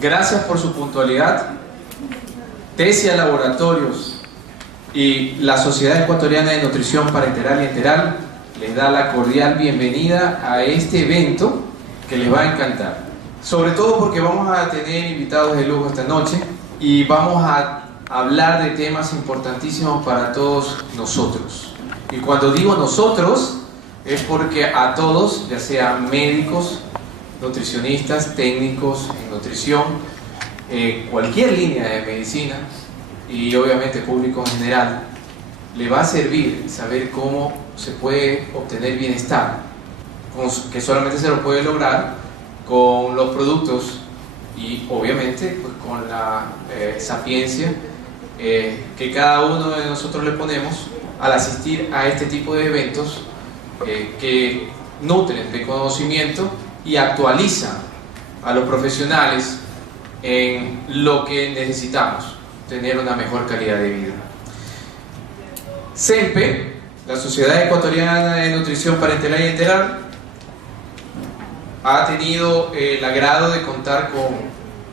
Gracias por su puntualidad. Tesia Laboratorios y la Sociedad Ecuatoriana de Nutrición Parenteral y Enteral les da la cordial bienvenida a este evento que les va a encantar. Sobre todo porque vamos a tener invitados de lujo esta noche y vamos a hablar de temas importantísimos para todos nosotros. Y cuando digo nosotros, es porque a todos, ya sean médicos, nutricionistas, técnicos en nutrición, cualquier línea de medicina y obviamente público en general, le va a servir saber cómo se puede obtener bienestar, que solamente se lo puede lograr con los productos y obviamente pues, con la sapiencia que cada uno de nosotros le ponemos al asistir a este tipo de eventos que nutren de conocimiento y actualizan a los profesionales en lo que necesitamos, tener una mejor calidad de vida. SENPE, la Sociedad Ecuatoriana de Nutrición Parenteral y Enteral, ha tenido el agrado de contar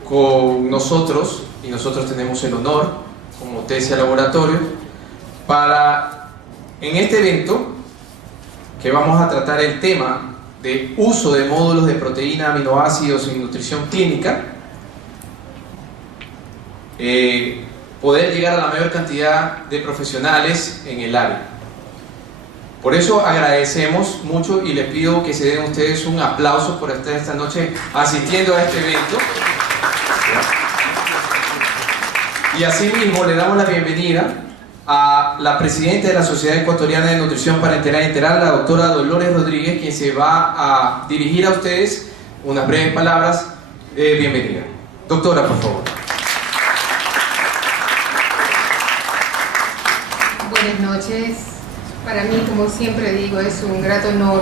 con nosotros, y nosotros tenemos el honor, como Tesia Laboratorio, para en este evento que vamos a tratar el tema de uso de módulos de proteína, aminoácidos en nutrición clínica, poder llegar a la mayor cantidad de profesionales en el área. Por eso agradecemos mucho y les pido que se den ustedes un aplauso por estar esta noche asistiendo a este evento. Y asimismo le damos la bienvenida a la presidenta de la Sociedad Ecuatoriana de Nutrición Parenteral y Enteral, la doctora Dolores Rodríguez, quien se va a dirigir a ustedes unas breves palabras de bienvenida. Doctora, por favor. Buenas noches. Para mí, como siempre digo, es un grato honor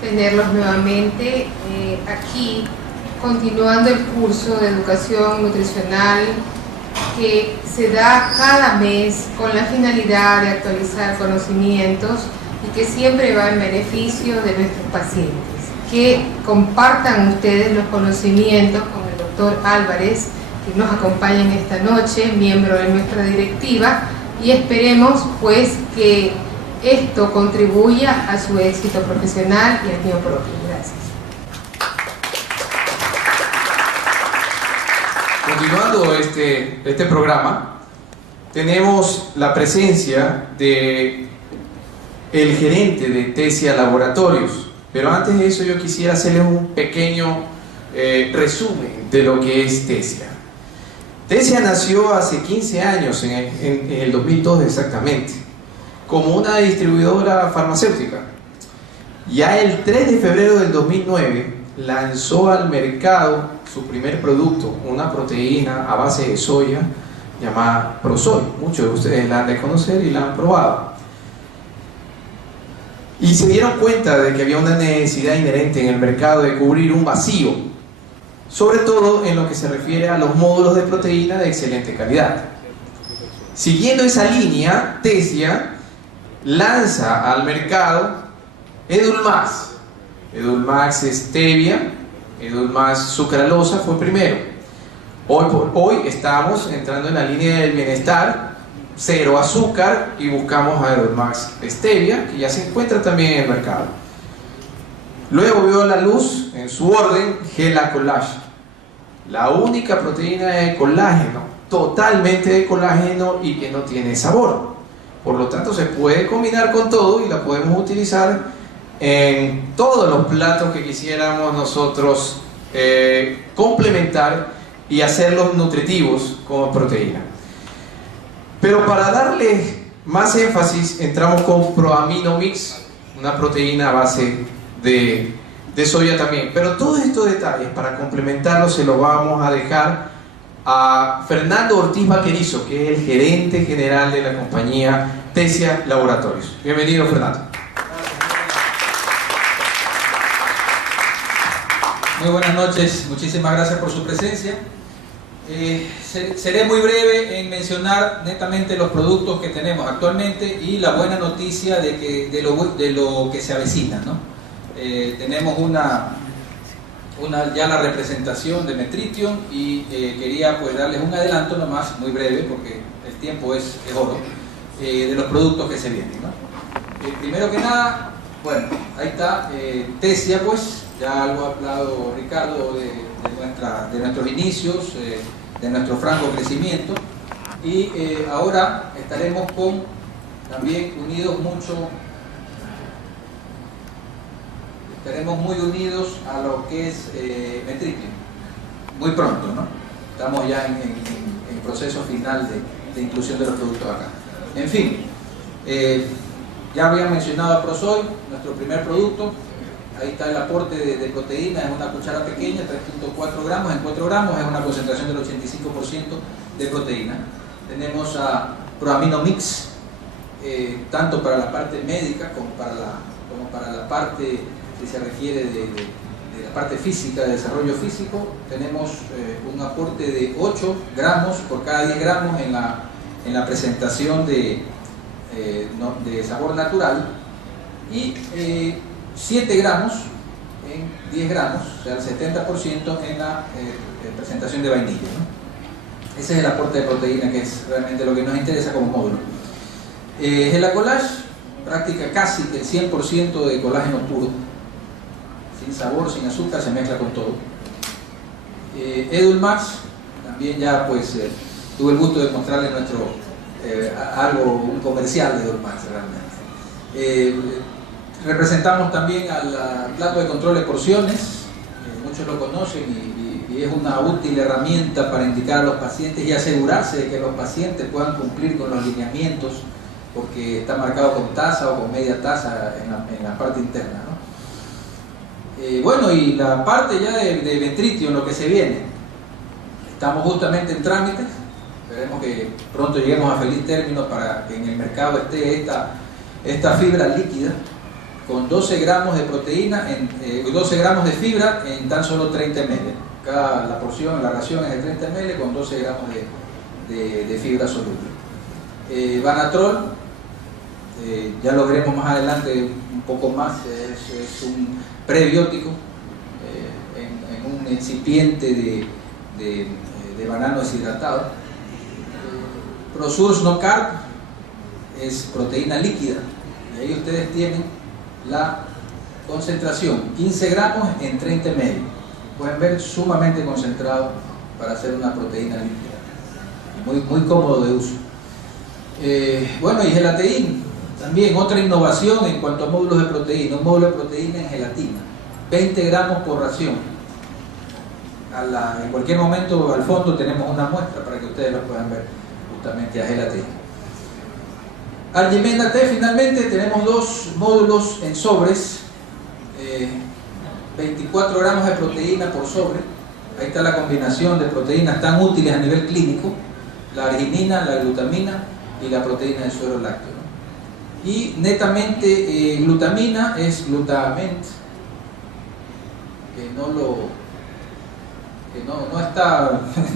tenerlos nuevamente aquí, continuando el curso de educación nutricional que se da cada mes con la finalidad de actualizar conocimientos y que siempre va en beneficio de nuestros pacientes. Que compartan ustedes los conocimientos con el doctor Álvarez, que nos acompaña en esta noche, miembro de nuestra directiva, y esperemos pues que esto contribuya a su éxito profesional y al mío propio. Gracias. Continuando este programa, tenemos la presencia de el gerente de Tesia Laboratorios, pero antes de eso yo quisiera hacerles un pequeño resumen de lo que es Tesia. Tesia nació hace 15 años, en el 2002 exactamente, como una distribuidora farmacéutica. Ya el 3 de febrero del 2009 lanzó al mercado su primer producto, una proteína a base de soya llamada ProSoy. Muchos de ustedes la han de conocer y la han probado. Y se dieron cuenta de que había una necesidad inherente en el mercado de cubrir un vacío, sobre todo en lo que se refiere a los módulos de proteína de excelente calidad. Siguiendo esa línea, Tesia lanza al mercado Edulmax. Edulmax Stevia, Edulmax Sucralosa fue primero. Hoy estamos entrando en la línea del bienestar, cero azúcar, y buscamos a Edulmax Stevia, que ya se encuentra también en el mercado. Luego vio a la luz en su orden Gelacolage, la única proteína de colágeno, totalmente de colágeno y que no tiene sabor. Por lo tanto se puede combinar con todo y la podemos utilizar en todos los platos que quisiéramos nosotros complementar y hacerlos nutritivos como proteína. Pero para darle más énfasis entramos con ProAminomix, una proteína a base de soya también. Pero todos estos detalles, para complementarlos, se los vamos a dejar a Fernando Ortiz Vaquerizo, que es el gerente general de la compañía Tesia Laboratorios. Bienvenido, Fernando. Muy buenas noches, muchísimas gracias por su presencia. Seré muy breve en mencionar netamente los productos que tenemos actualmente y la buena noticia de lo que se avecina, ¿no? Tenemos ya la representación de Metritium y quería pues darles un adelanto nomás, muy breve, porque el tiempo es oro, de los productos que se vienen, ¿no? Primero que nada, bueno, ahí está Tesia, pues, ya algo ha hablado Ricardo de nuestros inicios, de nuestro franco crecimiento, y ahora estaremos también estaremos muy unidos a lo que es Metritium, muy pronto, ¿no? Estamos ya en proceso final de inclusión de los productos acá. En fin, ya había mencionado a Prosoy, nuestro primer producto. Ahí está el aporte de proteína, es una cuchara pequeña, 3.4 gramos, en 4 gramos es una concentración del 85% de proteína. Tenemos a Proamino Mix, tanto para la parte médica como para la parte que se refiere de la parte física, de desarrollo físico. Tenemos un aporte de 8 gramos por cada 10 gramos en la presentación de sabor natural, y 7 gramos en 10 gramos, o sea el 70% en la presentación de vainilla, ¿no? Ese es el aporte de proteína, que es realmente lo que nos interesa como módulo. Gelacolage, práctica casi el 100% de colágeno puro, sin sabor, sin azúcar, se mezcla con todo. Edulmax, también ya pues tuve el gusto de mostrarles un comercial de Edulmax realmente. Representamos también al plato de control de porciones, muchos lo conocen y es una útil herramienta para indicar a los pacientes y asegurarse de que los pacientes puedan cumplir con los lineamientos, porque está marcado con taza o con media taza en la parte interna, ¿no? Bueno, y la parte ya de Metritium, lo que se viene, estamos justamente en trámites, esperemos que pronto lleguemos a feliz término para que en el mercado esté esta fibra líquida con 12 gramos de proteína, 12 gramos de fibra en tan solo 30 ml. La porción, la ración es de 30 ml con 12 gramos de fibra soluble. Vanatrol, ya lo veremos más adelante un poco más, es un prebiótico en un excipiente de banano deshidratado. Prosource No Carb es proteína líquida, y ahí ustedes tienen la concentración, 15 gramos en 30 ml. Pueden ver, sumamente concentrado para hacer una proteína líquida, muy cómodo de uso. Bueno, y gelateín, también otra innovación en cuanto a módulos de proteína, un módulo de proteína en gelatina, 20 gramos por ración. En cualquier momento al fondo tenemos una muestra para que ustedes lo puedan ver, justamente a gelatina. Argimenta T, finalmente tenemos 2 módulos en sobres, 24 gramos de proteína por sobre. Ahí está la combinación de proteínas tan útiles a nivel clínico, la arginina, la glutamina y la proteína del suero lácteo, ¿no? Y netamente glutamina es Glutament, que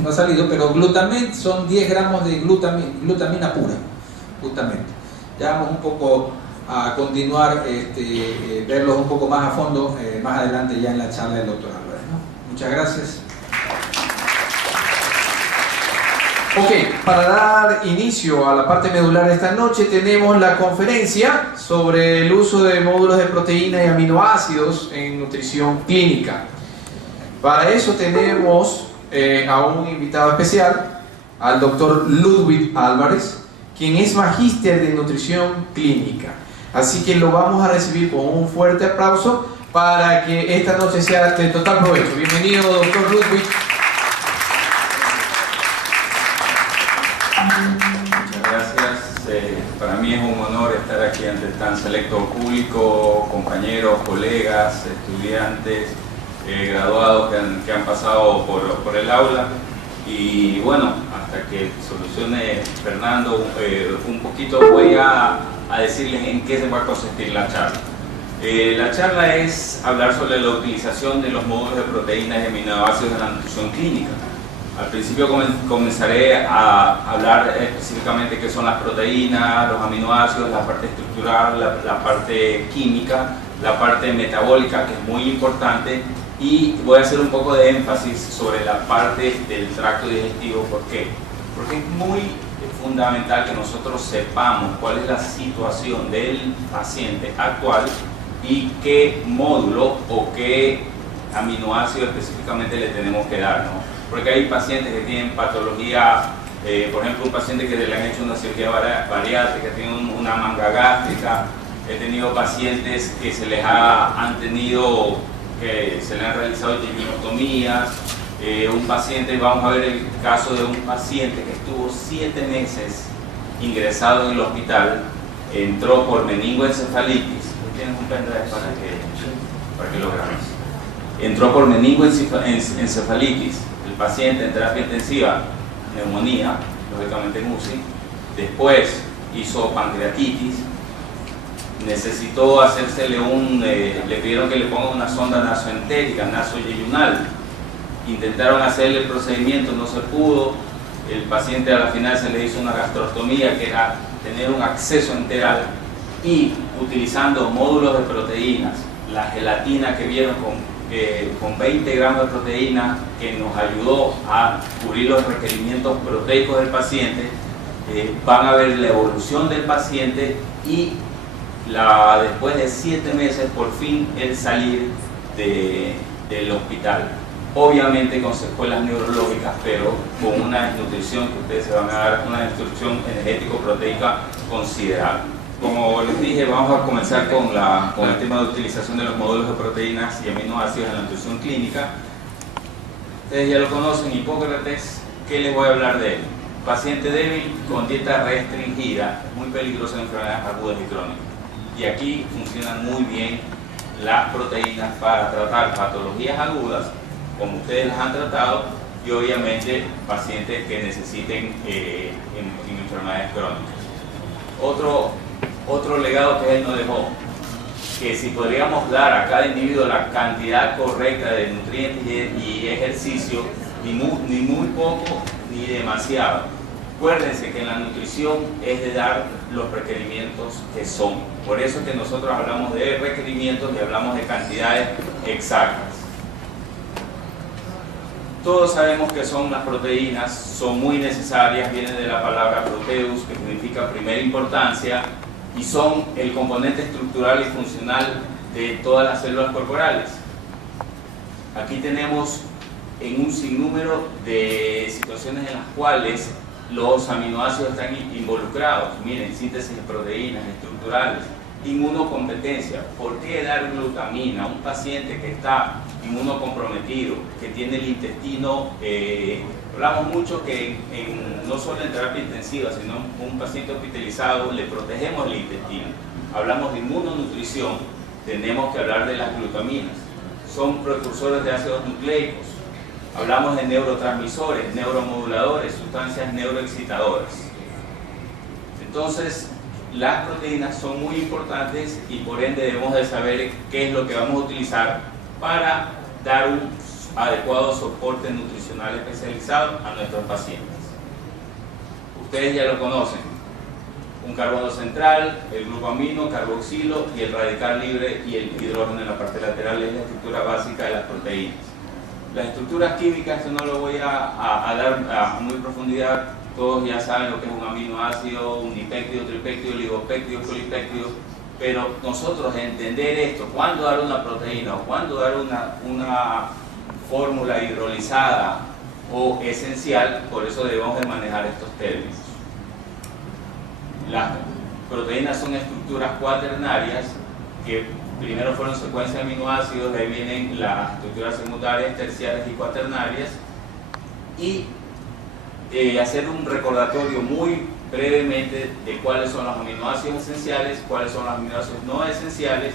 no ha salido, pero Glutament son 10 gramos de glutamina pura, justamente. Ya vamos un poco a continuar, verlos un poco más a fondo, más adelante ya en la charla del doctor Álvarez, ¿no? Muchas gracias. Ok, para dar inicio a la parte medular de esta noche tenemos la conferencia sobre el uso de módulos de proteína y aminoácidos en nutrición clínica. Para eso tenemos a un invitado especial, al doctor Ludwig Álvarez, quien es magíster de nutrición clínica. Así que lo vamos a recibir con un fuerte aplauso para que esta noche sea de total provecho. Bienvenido, doctor Ludwig. Muchas gracias. Para mí es un honor estar aquí ante tan selecto público, compañeros, colegas, estudiantes, graduados que han pasado por el aula. Y bueno, hasta que solucione Fernando un poquito, voy a decirles en qué se va a consistir la charla. La charla es hablar sobre la utilización de los módulos de proteínas y aminoácidos en la nutrición clínica. Al principio comenzaré a hablar específicamente qué son las proteínas, los aminoácidos, la parte estructural, la parte química, la parte metabólica, que es muy importante, Y voy a hacer un poco de énfasis sobre la parte del tracto digestivo. ¿Por qué? Porque es muy fundamental que nosotros sepamos cuál es la situación del paciente actual y qué módulo o qué aminoácido específicamente le tenemos que dar, ¿no? Porque hay pacientes que tienen patología, por ejemplo, un paciente que le han hecho una cirugía bariátrica, que tiene una manga gástrica. He tenido pacientes que se les han realizado yeñinotomías. Un paciente, vamos a ver el caso de un paciente que estuvo 7 meses ingresado en el hospital, entró por meningoencefalitis. ¿Tienes un pendrive para que lo grabes? Entró por meningoencefalitis, el paciente en terapia intensiva, neumonía, lógicamente en UCI, después hizo pancreatitis, necesitó hacérsele le pidieron que le pongan una sonda nasoentérica, nasoyeyunal. Intentaron hacerle el procedimiento, no se pudo. El paciente a la final se le hizo una gastrostomía, que era tener un acceso enteral, y utilizando módulos de proteínas, la gelatina que vieron con 20 gramos de proteína, que nos ayudó a cubrir los requerimientos proteicos del paciente, van a ver la evolución del paciente y después de 7 meses por fin el salir del hospital. Obviamente con secuelas neurológicas, pero con una desnutrición que ustedes se van a dar, una desnutrición energético-proteica considerable. Como les dije, vamos a comenzar con el tema de utilización de los módulos de proteínas y aminoácidos en la nutrición clínica. Ustedes ya lo conocen, Hipócrates. ¿Qué les voy a hablar de él? Paciente débil con dieta restringida, muy peligroso en enfermedades agudas y crónicas. Y aquí funcionan muy bien las proteínas para tratar patologías agudas, como ustedes las han tratado, y obviamente pacientes que necesiten en enfermedades crónicas. Otro legado que él nos dejó, que si podríamos dar a cada individuo la cantidad correcta de nutrientes y ejercicio, ni muy poco ni demasiado. Acuérdense que en la nutrición es de dar los requerimientos que son. Por eso es que nosotros hablamos de requerimientos y hablamos de cantidades exactas. Todos sabemos que las proteínas, son muy necesarias, vienen de la palabra proteus, que significa primera importancia, y son el componente estructural y funcional de todas las células corporales. Aquí tenemos en un sinnúmero de situaciones en las cuales los aminoácidos están involucrados. Miren, síntesis de proteínas estructurales, inmunocompetencia. ¿Por qué dar glutamina a un paciente que está inmunocomprometido, que tiene el intestino? Hablamos mucho que no solo en terapia intensiva, sino en un paciente hospitalizado le protegemos el intestino. Hablamos de inmunonutrición, tenemos que hablar de las glutaminas. Son precursores de ácidos nucleicos. Hablamos de neurotransmisores, neuromoduladores, sustancias neuroexcitadoras. Entonces, las proteínas son muy importantes y por ende debemos de saber qué es lo que vamos a utilizar para dar un adecuado soporte nutricional especializado a nuestros pacientes. Ustedes ya lo conocen: un carbono central, el grupo amino, carboxilo y el radical libre y el hidrógeno en la parte lateral es la estructura básica de las proteínas. Las estructuras químicas, esto no lo voy a dar a muy profundidad, todos ya saben lo que es un aminoácido, un dipéptido, tripéptido, ligopéptido, polipéptido, pero nosotros entender esto, cuándo dar una proteína o cuándo dar una fórmula hidrolizada o esencial, por eso debemos de manejar estos términos. Las proteínas son estructuras cuaternarias que primero fueron secuencias de aminoácidos, de ahí vienen las estructuras secundarias, terciarias y cuaternarias, y hacer un recordatorio muy brevemente de cuáles son los aminoácidos esenciales, cuáles son los aminoácidos no esenciales,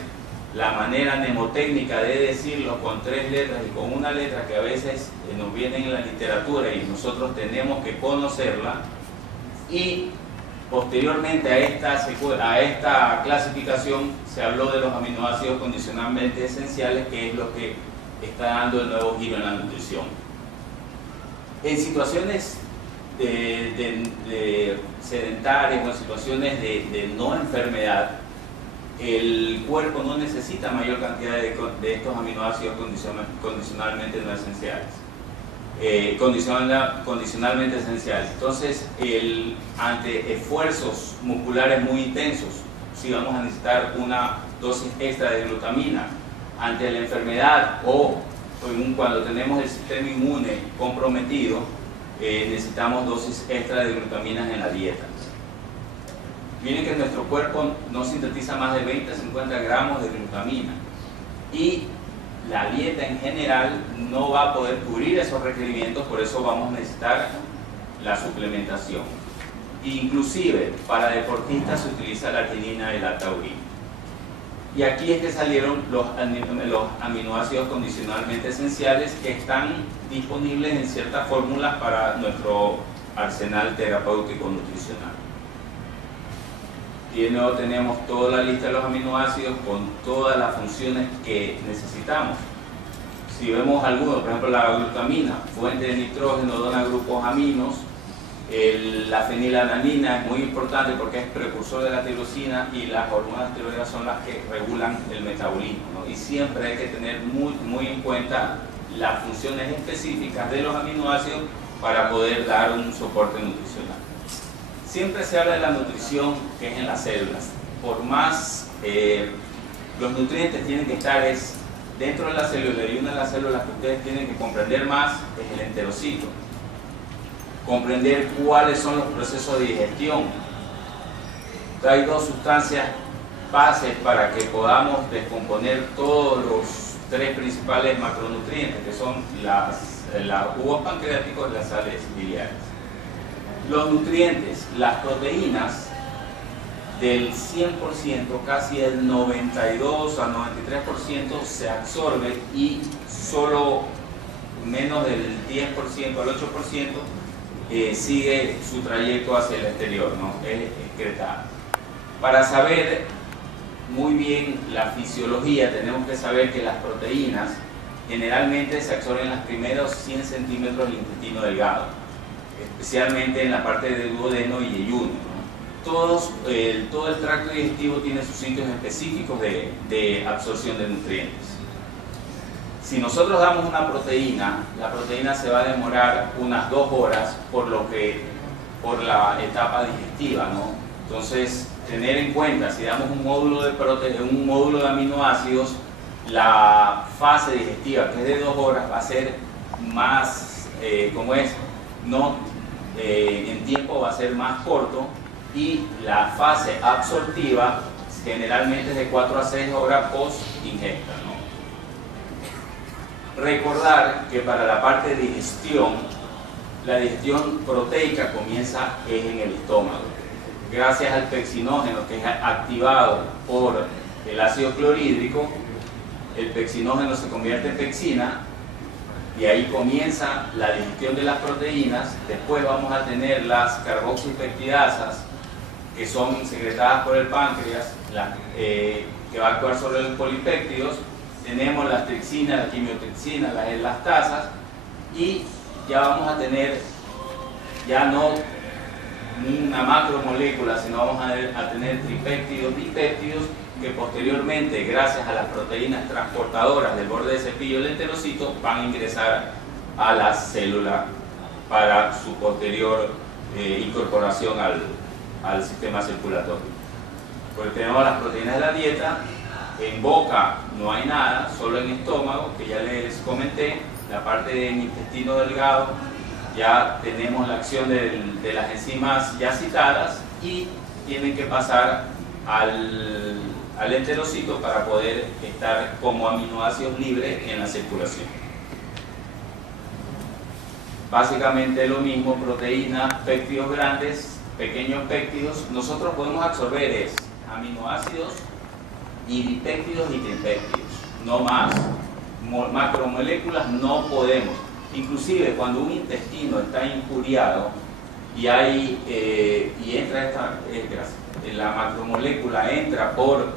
la manera mnemotécnica de decirlo con 3 letras y con una letra que a veces nos vienen en la literatura y nosotros tenemos que conocerla, y posteriormente a esta clasificación se habló de los aminoácidos condicionalmente esenciales, que es lo que está dando el nuevo giro en la nutrición. En situaciones de sedentarias o en situaciones de no enfermedad, el cuerpo no necesita mayor cantidad de estos aminoácidos condicionalmente no esenciales. Condicionalmente esenciales. Entonces, ante esfuerzos musculares muy intensos, si vamos a necesitar una dosis extra de glutamina, ante la enfermedad o cuando tenemos el sistema inmune comprometido, necesitamos dosis extra de glutaminas en la dieta. Miren que nuestro cuerpo no sintetiza más de 20 a 50 gramos de glutamina y la dieta en general no va a poder cubrir esos requerimientos, por eso vamos a necesitar la suplementación. Inclusive para deportistas se utiliza la arginina y la taurina. Y aquí es que salieron los aminoácidos condicionalmente esenciales que están disponibles en ciertas fórmulas para nuestro arsenal terapéutico nutricional. Y de nuevo tenemos toda la lista de los aminoácidos con todas las funciones que necesitamos. Si vemos algunos, por ejemplo la glutamina, fuente de nitrógeno, dona grupos aminos. La fenilalanina es muy importante porque es precursor de la tirosina y las hormonas tiroideas son las que regulan el metabolismo, ¿no? Y siempre hay que tener muy en cuenta las funciones específicas de los aminoácidos para poder dar un soporte nutricional. Siempre se habla de la nutrición que es en las células. Por más los nutrientes tienen que estar dentro de la célula, y una de las células que ustedes tienen que comprender más es el enterocito. Comprender cuáles son los procesos de digestión. Entonces, hay dos sustancias bases para que podamos descomponer todos los tres principales macronutrientes, que son los jugos pancreáticos y las sales biliares. Los nutrientes, las proteínas, del 100%, casi el 92 al 93% se absorben y solo menos del 10% al 8% sigue su trayecto hacia el exterior, ¿no? Es excretada. Para saber muy bien la fisiología, tenemos que saber que las proteínas generalmente se absorben en los primeros 100 centímetros del intestino delgado, especialmente en la parte de duodeno y yeyuno, ¿no? Todo el tracto digestivo tiene sus sitios específicos de absorción de nutrientes. Si nosotros damos una proteína, la proteína se va a demorar unas 2 horas por la etapa digestiva, ¿no? Entonces, tener en cuenta, si damos un módulo de aminoácidos, la fase digestiva, que es de 2 horas, va a ser más, en tiempo va a ser más corto, y la fase absortiva generalmente es de 4 a 6 horas post ingesta, ¿no? Recordar que para la parte de digestión, la digestión proteica comienza en el estómago. Gracias al pexinógeno que es activado por el ácido clorhídrico, el pexinógeno se convierte en pexina y ahí comienza la digestión de las proteínas. Después vamos a tener las carboxipeptidasas, que son secretadas por el páncreas, que va a actuar sobre los polipéptidos. Tenemos las trixinas, la quimiotripsina, las elastasas, y ya vamos a tener ya no una macromolécula, sino vamos a tener tripéptidos, dipéptidos, que posteriormente, gracias a las proteínas transportadoras del borde de cepillo del enterocito, van a ingresar a la célula para su posterior incorporación al sistema circulatorio. Porque tenemos las proteínas de la dieta. En boca no hay nada, solo en estómago, que ya les comenté. La parte del intestino delgado ya tenemos la acción de las enzimas ya citadas y tienen que pasar al enterocito para poder estar como aminoácidos libres en la circulación. Básicamente lo mismo, proteínas, péptidos grandes, pequeños péptidos. Nosotros podemos absorber aminoácidos y dipéptidos y tripéptidos, no más. Macromoléculas no podemos. Inclusive cuando un intestino está injuriado y entra la macromolécula entra por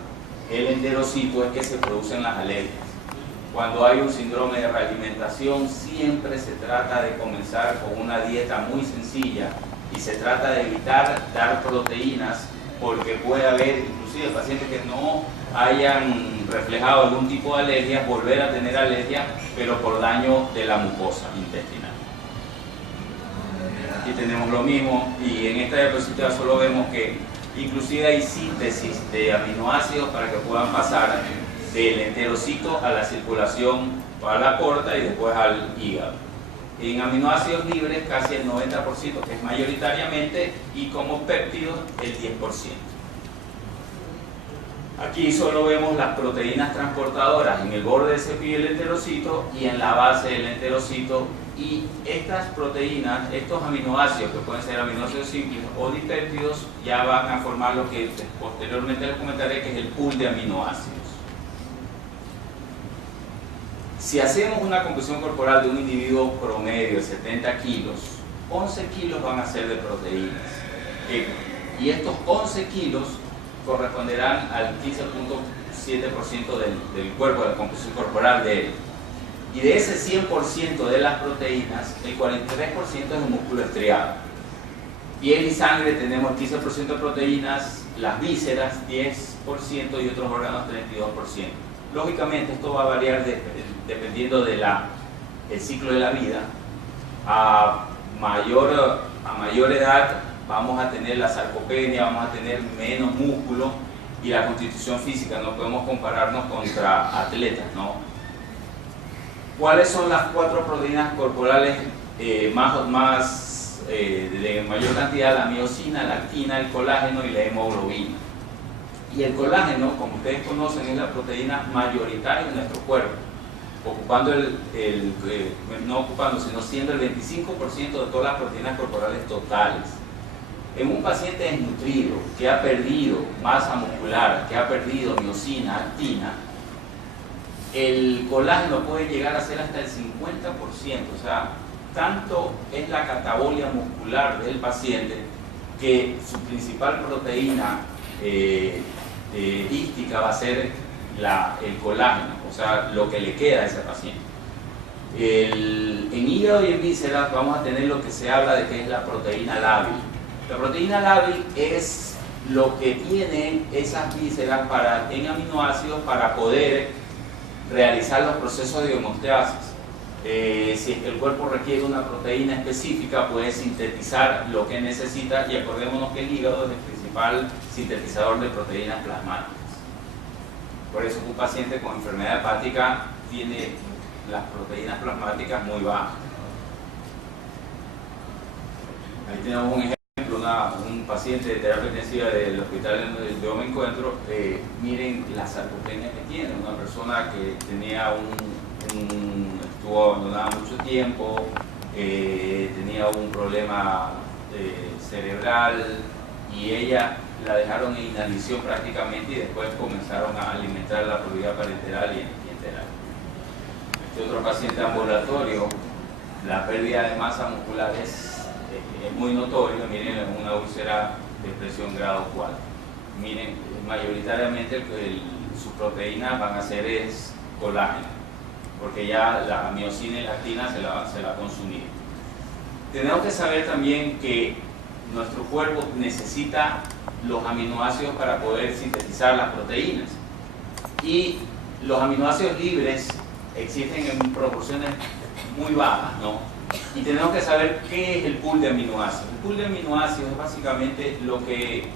el enterocito, es que se producen las alergias. Cuando hay un síndrome de realimentación, siempre se trata de comenzar con una dieta muy sencilla y se trata de evitar dar proteínas porque puede haber inclusive pacientes que no hayan reflejado algún tipo de alergia, volver a tener alergia, pero por daño de la mucosa intestinal. Aquí tenemos lo mismo, y en esta diapositiva solo vemos que inclusive hay síntesis de aminoácidos para que puedan pasar del enterocito a la circulación para la aorta y después al hígado. En aminoácidos libres casi el 90%, que es mayoritariamente, y como péptidos el 10%. Aquí solo vemos las proteínas transportadoras en el borde de ese pie del enterocito y en la base del enterocito, y estas proteínas, estos aminoácidos, que pueden ser aminoácidos simples o dipéptidos, ya van a formar lo que posteriormente les comentaré, que es el pool de aminoácidos. Si hacemos una composición corporal de un individuo promedio de 70 kilos, 11 kilos van a ser de proteínas. Y estos 11 kilos corresponderán al 15.7% del cuerpo, de la composición corporal de él. Y de ese 100% de las proteínas, el 43% es el músculo estriado. Piel y sangre tenemos 15% de proteínas, las vísceras 10% y otros órganos 32%. Lógicamente esto va a variar dependiendo del ciclo de la vida. A mayor edad vamos a tener la sarcopenia, vamos a tener menos músculo y la constitución física, no podemos compararnos contra atletas, ¿no? ¿Cuáles son las 4 proteínas corporales de mayor cantidad? La miosina, la actina, el colágeno y la hemoglobina. Y el colágeno, como ustedes conocen, es la proteína mayoritaria de nuestro cuerpo, ocupando no ocupando, sino siendo el 25% de todas las proteínas corporales totales. En un paciente desnutrido que ha perdido masa muscular, que ha perdido miosina, actina, el colágeno puede llegar a ser hasta el 50%, o sea, tanto es la catabolia muscular del paciente que su principal proteína dística va a ser el colágeno, o sea, lo que le queda a ese paciente. En hígado y en vísceras vamos a tener lo que se habla de que es la proteína lábil. La proteína lábil es lo que tienen esas vísceras en aminoácidos para poder realizar los procesos de homeostasis. Si es que el cuerpo requiere una proteína específica, puede sintetizar lo que necesita, y acordémonos que el hígado es el principal sintetizador de proteínas plasmáticas. Por eso un paciente con enfermedad hepática tiene las proteínas plasmáticas muy bajas. Ahí tenemos un ejemplo, un paciente de terapia intensiva del hospital en donde yo me encuentro. Miren la sarcopenia que tiene, una persona que tenía estuvo abandonada mucho tiempo, tenía un problema cerebral, y ella la dejaron en inanición prácticamente, y después comenzaron a alimentar la por vía parenteral y enteral. Este otro paciente ambulatorio, la pérdida de masa muscular es muy notorio. Miren, una úlcera de presión grado 4. Miren, mayoritariamente sus proteínas van a ser colágeno, porque ya la miosina y la actina se la ha consumido. Tenemos que saber también que nuestro cuerpo necesita los aminoácidos para poder sintetizar las proteínas, y los aminoácidos libres existen en proporciones muy bajas, ¿no? Y tenemos que saber qué es el pool de aminoácidos. El pool de aminoácidos es básicamente lo que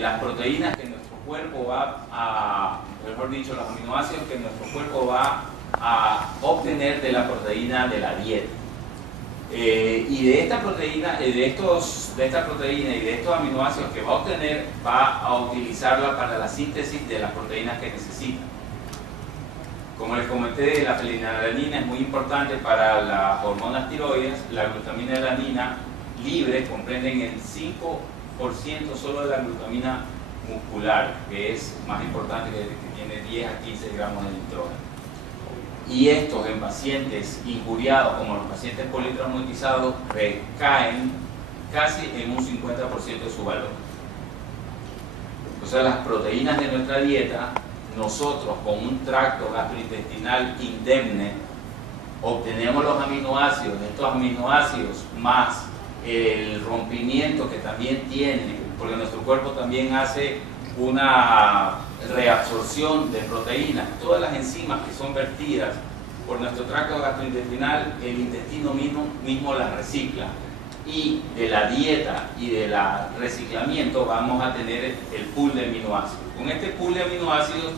las proteínas que nuestro cuerpo mejor dicho, los aminoácidos que nuestro cuerpo va a obtener de la proteína de la dieta. Y de esta proteína y de estos aminoácidos que va a obtener, va a utilizarla para la síntesis de las proteínas que necesita. Como les comenté, la fenilalanina es muy importante para las hormonas tiroides. La glutamina y la alanina libres comprenden el 5% solo de la glutamina muscular, que es más importante, que tiene 10 a 15 gramos de nitrógeno. Y estos en pacientes injuriados, como los pacientes politraumatizados, recaen casi en un 50% de su valor. O sea, las proteínas de nuestra dieta, nosotros con un tracto gastrointestinal indemne obtenemos los aminoácidos. Estos aminoácidos más el rompimiento que también tiene, porque nuestro cuerpo también hace una reabsorción de proteínas. Todas las enzimas que son vertidas por nuestro tracto gastrointestinal, el intestino mismo las recicla. Y de la dieta y del reciclamiento vamos a tener el pool de aminoácidos. Con este pool de aminoácidos,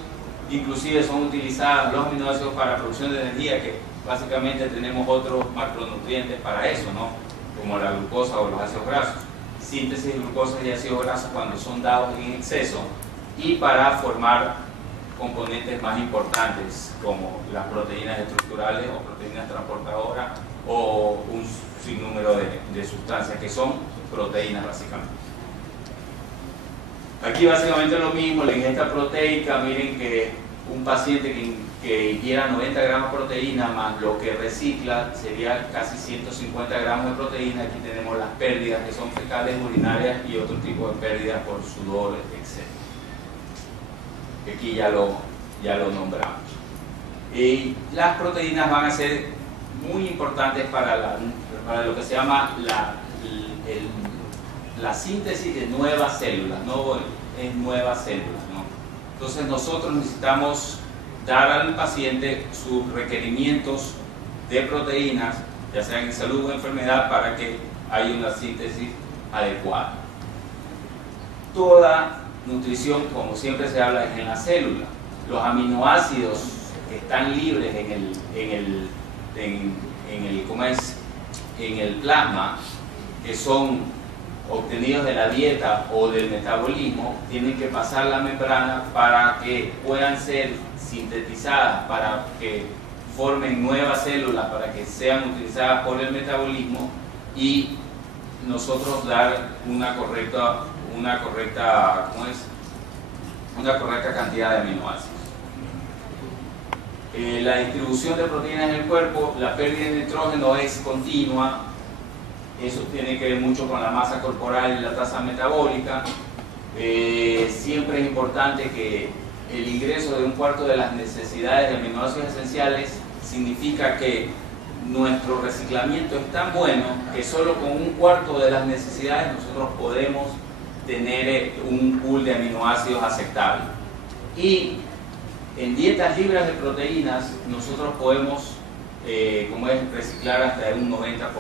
inclusive son utilizados los aminoácidos para la producción de energía, que básicamente tenemos otros macronutrientes para eso, ¿no? Como la glucosa o los ácidos grasos. Síntesis de glucosa y ácidos grasos cuando son dados en exceso, y para formar componentes más importantes como las proteínas estructurales o proteínas transportadoras o un sinnúmero de sustancias que son proteínas básicamente. Aquí básicamente lo mismo, la ingesta proteica. Miren que un paciente que ingiera 90 gramos de proteína más lo que recicla sería casi 150 gramos de proteína. Aquí tenemos las pérdidas que son fecales, urinarias y otro tipo de pérdidas por sudor, etc. Aquí ya lo nombramos. Y las proteínas van a ser muy importantes para lo que se llama la síntesis de nuevas células, no es nuevas células, ¿no? Entonces nosotros necesitamos dar al paciente sus requerimientos de proteínas, ya sean en salud o enfermedad, para que haya una síntesis adecuada. Toda nutrición, como siempre se habla, es en la célula. Los aminoácidos que están libres en el plasma, que son obtenidos de la dieta o del metabolismo, tienen que pasar la membrana para que puedan ser sintetizadas, para que formen nuevas células, para que sean utilizadas por el metabolismo y nosotros dar una correcta cantidad de aminoácidos. La distribución de proteínas en el cuerpo, la pérdida de nitrógeno es continua. Eso tiene que ver mucho con la masa corporal y la tasa metabólica. Siempre es importante que el ingreso de un cuarto de las necesidades de aminoácidos esenciales significa que nuestro reciclamiento es tan bueno que solo con un cuarto de las necesidades nosotros podemos tener un pool de aminoácidos aceptable. Y en dietas libres de proteínas nosotros podemos reciclar hasta un 90%. O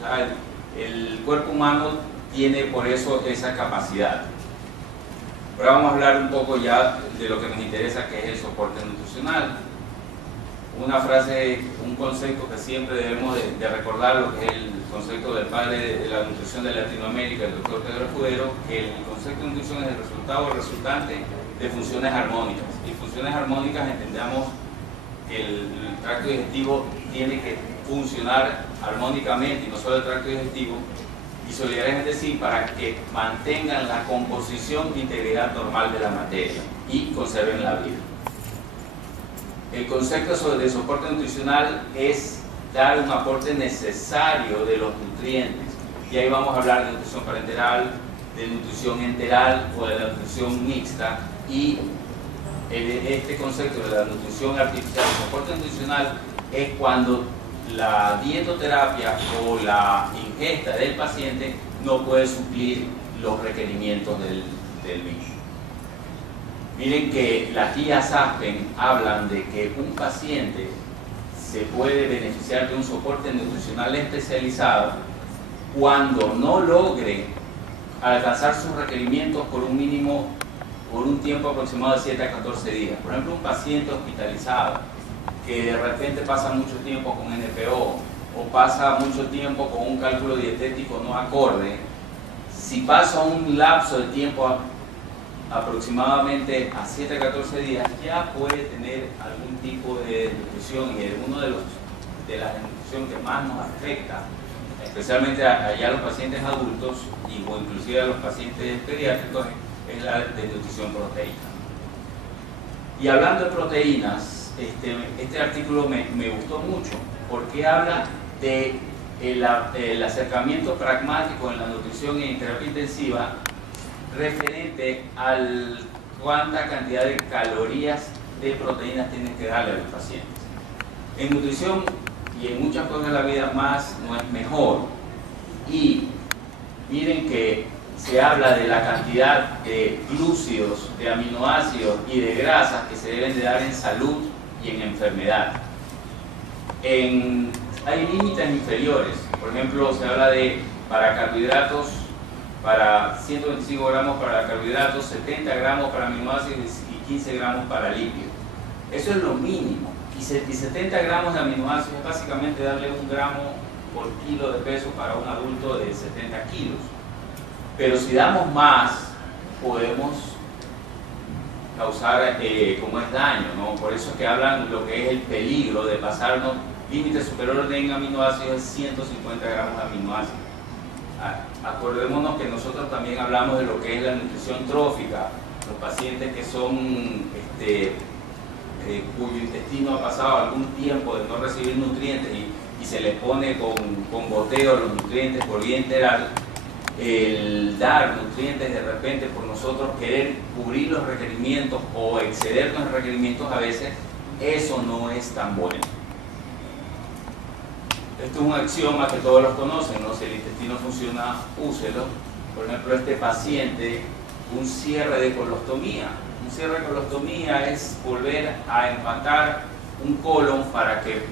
sea, el cuerpo humano tiene por eso esa capacidad. Ahora vamos a hablar un poco ya de lo que nos interesa, que es el soporte nutricional. Una frase, un concepto que siempre debemos de recordar, lo que es el concepto del padre de la nutrición de Latinoamérica, el doctor Pedro Escudero, que el concepto de nutrición es el resultado o resultante de funciones armónicas. Y funciones armónicas entendamos que el tracto digestivo tiene que funcionar armónicamente, y no solo el tracto digestivo, y solidaridad, es decir, para que mantengan la composición e integridad normal de la materia y conserven la vida. El concepto de soporte nutricional es dar un aporte necesario de los nutrientes, y ahí vamos a hablar de nutrición parenteral, de nutrición enteral o de la nutrición mixta. Y este concepto de la nutrición artificial, el soporte nutricional, es cuando la dietoterapia o la ingesta del paciente no puede suplir los requerimientos del mismo. Miren que las guías Aspen hablan de que un paciente se puede beneficiar de un soporte nutricional especializado cuando no logre alcanzar sus requerimientos por un tiempo aproximado de 7 a 14 días. Por ejemplo, un paciente hospitalizado que de repente pasa mucho tiempo con NPO o pasa mucho tiempo con un cálculo dietético no acorde, si pasa un lapso de tiempo aproximadamente a 7 a 14 días, ya puede tener algún tipo de nutrición, y uno de las nutrición que más nos afecta, especialmente allá a los pacientes adultos o inclusive a los pacientes pediátricos, es la de nutrición proteica. Y hablando de proteínas, este artículo me gustó mucho porque habla de el acercamiento pragmático en la nutrición y en terapia intensiva referente a cuánta cantidad de calorías de proteínas tienen que darle a los pacientes. En nutrición y en muchas cosas de la vida, más no es mejor, y miren que se habla de la cantidad de glúcidos, de aminoácidos y de grasas que se deben de dar en salud y en enfermedad. Hay límites inferiores, por ejemplo, se habla de para carbohidratos, para 125 gramos para carbohidratos, 70 gramos para aminoácidos y 15 gramos para lípidos. Eso es lo mínimo. Y 70 gramos de aminoácidos es básicamente darle 1 gramo por kilo de peso para un adulto de 70 kilos. Pero si damos más, podemos causar como es daño, ¿no? Por eso es que hablan lo que es el peligro de pasarnos límite superior en aminoácidos es 150 gramos de aminoácidos. Acordémonos que nosotros también hablamos de lo que es la nutrición trófica, los pacientes que son cuyo intestino ha pasado algún tiempo de no recibir nutrientes y se les pone con goteo los nutrientes por vía enteral. El dar nutrientes de repente por nosotros querer cubrir los requerimientos o excedernos en requerimientos a veces, eso no es tan bueno. Esto es un axioma que todos los conocen, ¿no? Si el intestino funciona, úselo. Por ejemplo, este paciente, un cierre de colostomía. Un cierre de colostomía es volver a empatar un colon para que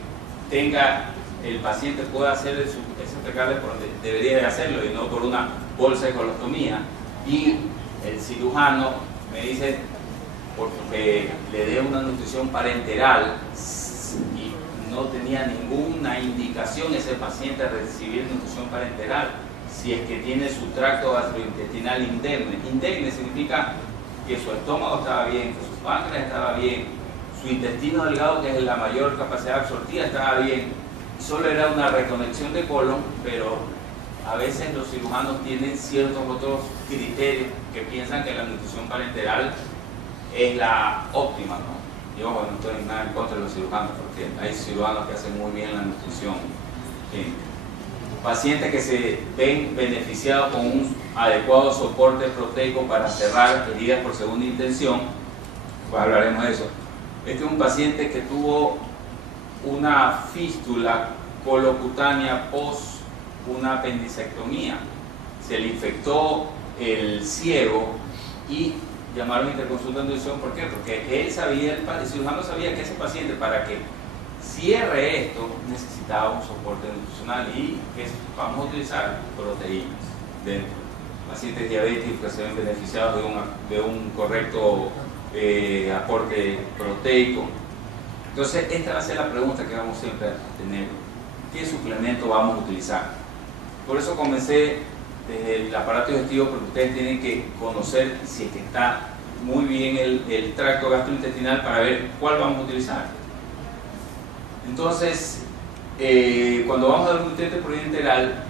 el paciente pueda hacer ese pecarle por donde debería de hacerlo y no por una bolsa de colostomía. Y el cirujano me dice porque le dé una nutrición parenteral y no tenía ninguna indicación ese paciente de recibir nutrición parenteral si es que tiene su tracto gastrointestinal indemne. Indemne significa que su estómago estaba bien, que su páncreas estaba bien, su intestino delgado, que es la mayor capacidad absortiva, estaba bien. Solo era una reconexión de colon, pero a veces los cirujanos tienen ciertos otros criterios que piensan que la nutrición parenteral es la óptima, ¿no? Yo no estoy nada en contra de los cirujanos, porque hay cirujanos que hacen muy bien la nutrición. Pacientes que se ven beneficiados con un adecuado soporte proteico para cerrar heridas por segunda intención, pues hablaremos de eso. Este es un paciente que tuvo una fístula colocutánea post una apendicectomía. Se le infectó el ciego y llamaron a interconsulta de nutrición. ¿Por qué? Porque él sabía, el cirujano sabía que ese paciente, para que cierre esto, necesitaba un soporte nutricional y que vamos a utilizar proteínas dentro. Pacientes diabéticos que se ven beneficiados de un correcto aporte proteico. Entonces, esta va a ser la pregunta que vamos siempre a tener. ¿Qué suplemento vamos a utilizar? Por eso comencé desde el aparato digestivo, porque ustedes tienen que conocer si es que está muy bien el tracto gastrointestinal para ver cuál vamos a utilizar. Entonces, cuando vamos a dar un nutriente por vía enteral,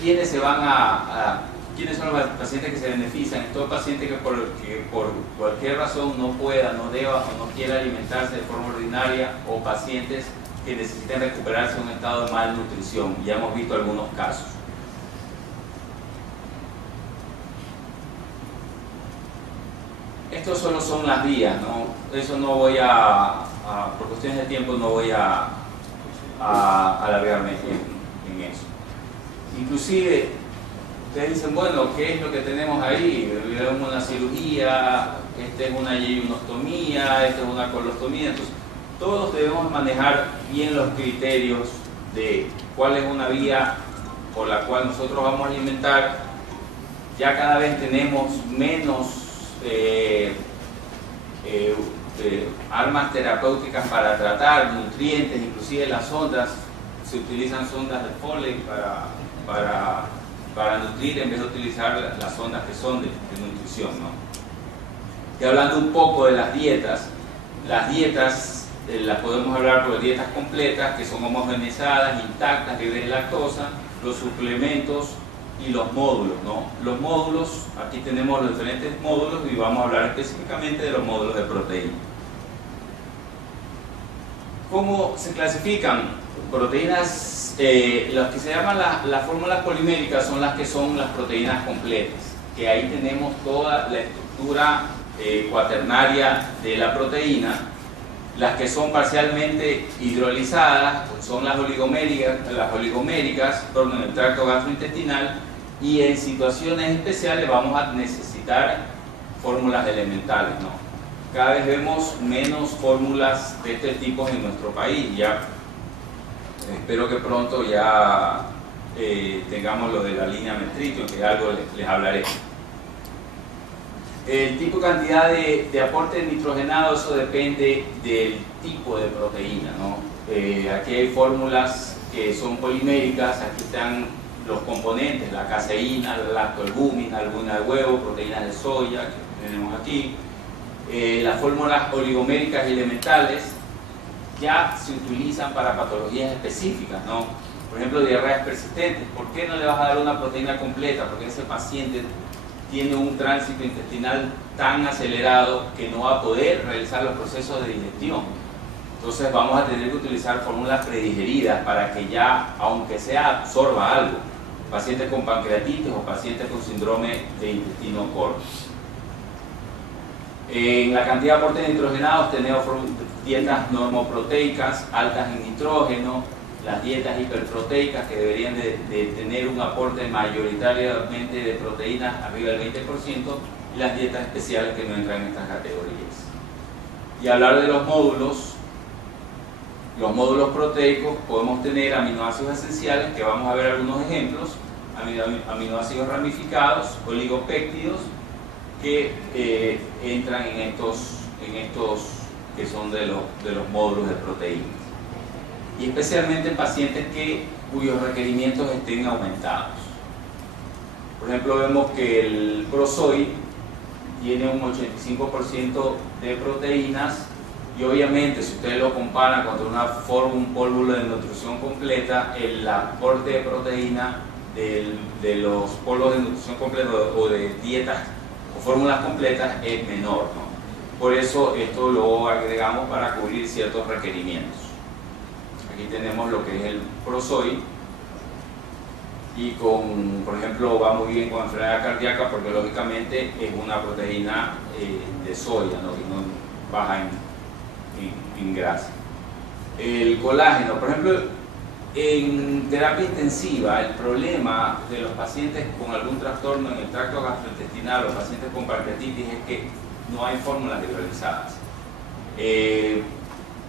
¿quiénes son los pacientes que se benefician? Todo paciente que por cualquier razón no pueda, no deba o no quiera alimentarse de forma ordinaria, o pacientes que necesiten recuperarse de un estado de malnutrición. Ya hemos visto algunos casos. Estos solo son las vías, ¿no? Eso no voy por cuestiones de tiempo no voy a alargarme en eso. Inclusive, ustedes dicen, bueno, ¿qué es lo que tenemos ahí? Vemos una cirugía, esta es una yejunostomía, esta es una colostomía. Entonces, todos debemos manejar bien los criterios de cuál es una vía por la cual nosotros vamos a alimentar. Ya cada vez tenemos menos armas terapéuticas para tratar nutrientes, inclusive las sondas, se utilizan sondas de Foley para nutrir en vez de utilizar las sondas que son de nutrición, ¿no? Y hablando un poco de las dietas las podemos hablar por dietas completas, que son homogeneizadas, intactas, libres de lactosa, los suplementos y los módulos, ¿no? Los módulos, aquí tenemos los diferentes módulos y vamos a hablar específicamente de los módulos de proteína. ¿Cómo se clasifican? Proteínas, las que se llaman las fórmulas poliméricas son las proteínas completas, que ahí tenemos toda la estructura cuaternaria de la proteína. Las que son parcialmente hidrolizadas son las oligoméricas, en el tracto gastrointestinal, y en situaciones especiales vamos a necesitar fórmulas elementales, ¿no? Cada vez vemos menos fórmulas de este tipo en nuestro país. Ya espero que pronto ya tengamos lo de la línea Metritium, que algo les hablaré. El tipo de cantidad de aporte nitrogenado, eso depende del tipo de proteína, ¿no? Aquí hay fórmulas que son poliméricas, aquí están los componentes, la caseína, la lactoalbúmina, albúmina de huevo, proteínas de soya, que tenemos aquí. Las fórmulas oligoméricas y elementales ya se utilizan para patologías específicas, ¿no? Por ejemplo, diarreas persistentes. ¿Por qué no le vas a dar una proteína completa? Porque ese paciente tiene un tránsito intestinal tan acelerado que no va a poder realizar los procesos de digestión. Entonces vamos a tener que utilizar fórmulas predigeridas para que ya, aunque sea, absorba algo. Pacientes con pancreatitis o pacientes con síndrome de intestino corto. En la cantidad de aportes nitrogenados tenemos dietas normoproteicas altas en nitrógeno, las dietas hiperproteicas que deberían de tener un aporte mayoritariamente de proteínas arriba del 20%, y las dietas especiales que no entran en estas categorías. Y hablar de los módulos proteicos, podemos tener aminoácidos esenciales, que vamos a ver algunos ejemplos, aminoácidos ramificados, oligopéptidos, que entran en estos que son de los módulos de proteínas, y especialmente en pacientes cuyos requerimientos estén aumentados. Por ejemplo, vemos que el Prosoy tiene un 85% de proteínas, y obviamente si ustedes lo comparan contra un polvo de nutrición completa, el aporte de proteína de los polvos de nutrición completa o de dietas o fórmulas completas es menor, ¿no? Por eso esto lo agregamos para cubrir ciertos requerimientos. Aquí tenemos lo que es el Prosoy, y por ejemplo, va muy bien con enfermedad cardíaca porque lógicamente es una proteína de soya, ¿no? Que no baja en grasa. El colágeno, por ejemplo, en terapia intensiva, el problema de los pacientes con algún trastorno en el tracto gastrointestinal, los pacientes con pancreatitis, es que no hay fórmulas hidrolizadas.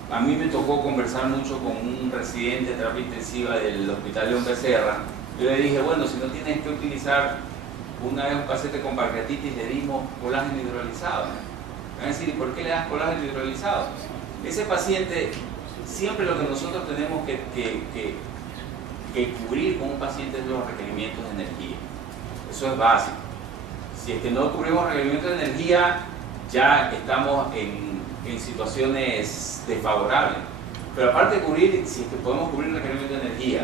A mí me tocó conversar mucho con un residente de terapia intensiva del Hospital León Becerra. Yo le dije, bueno, si no tienes que utilizar, una vez un paciente con pancreatitis le dimos colágeno hidrolizado. Me van a decir, ¿por qué le das colágeno hidrolizado? Ese paciente, siempre lo que nosotros tenemos que cubrir con un paciente es los requerimientos de energía. Eso es básico. Si es que no cubrimos requerimientos de energía, ya estamos en situaciones desfavorables. Pero aparte de cubrir, si es que podemos cubrir requerimientos de energía,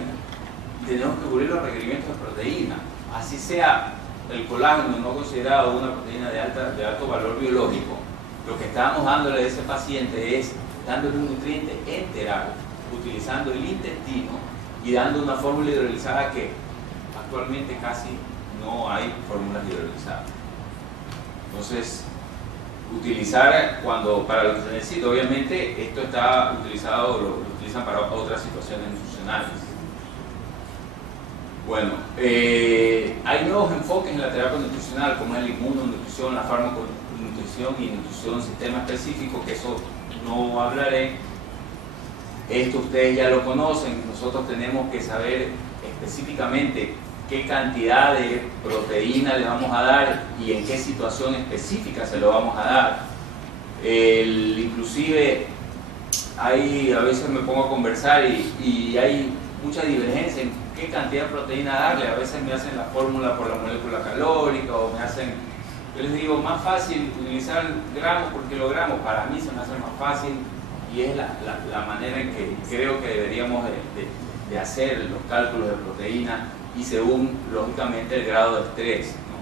tenemos que cubrir los requerimientos de proteína. Así sea el colágeno no considerado una proteína de alto valor biológico, lo que estamos dándole a ese paciente es dándole un nutriente enteral, utilizando el intestino y dando una fórmula hidrolizada, que actualmente casi no hay fórmulas hidrolizadas. Entonces, utilizar para lo que se necesita, obviamente esto está utilizado, lo utilizan para otras situaciones nutricionales. Bueno, hay nuevos enfoques en la terapia nutricional, como es la inmunonutrición, la farmaconutrición y nutrición sistema específico, que eso no hablaré. Esto ustedes ya lo conocen. Nosotros tenemos que saber específicamente qué cantidad de proteína le vamos a dar y en qué situación específica se lo vamos a dar. Inclusive a veces me pongo a conversar y hay mucha divergencia en qué cantidad de proteína darle. A veces me hacen la fórmula por la molécula calórica, o yo les digo, más fácil utilizar gramos por kilogramo. Para mí se me hace más fácil, y es la manera en que creo que deberíamos de hacer los cálculos de proteína, y según lógicamente el grado de estrés, ¿no?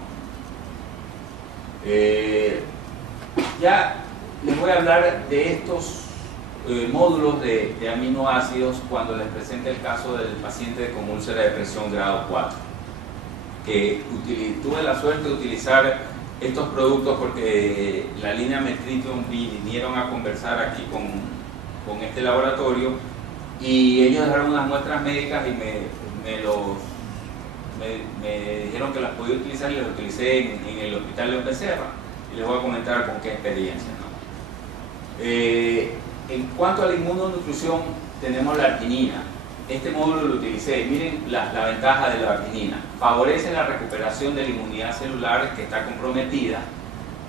Ya les voy a hablar de estos módulos de aminoácidos cuando les presente el caso del paciente con úlcera de presión grado 4, que tuve la suerte de utilizar estos productos porque la línea Metritium vinieron a conversar aquí con este laboratorio, y ellos dejaron unas muestras médicas y me me dijeron que las podía utilizar y las utilicé en el Hospital León Becerra, y les voy a comentar con qué experiencia, ¿no? En cuanto a la inmunonutrición, tenemos la arginina. Este módulo lo utilicé. Miren la ventaja de la arginina. Favorece la recuperación de la inmunidad celular que está comprometida,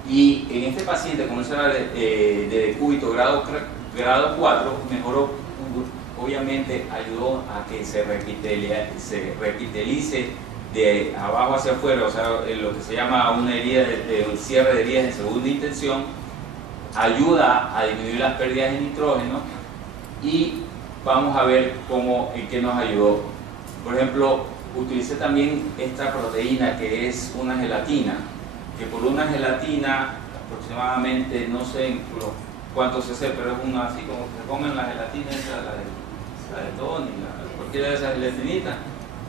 y en este paciente con úlcera de decúbito grado 4 mejoró, obviamente ayudó a que se repitelice de abajo hacia afuera, o sea, lo que se llama una herida un cierre de heridas en segunda intención, ayuda a disminuir las pérdidas de nitrógeno, y vamos a ver en qué nos ayudó. Por ejemplo, utilicé también esta proteína que es una gelatina, que por una gelatina aproximadamente, no sé cuánto cc, pero es una así como que se comen la gelatina, la de Tony, cualquiera de esas gelatinitas,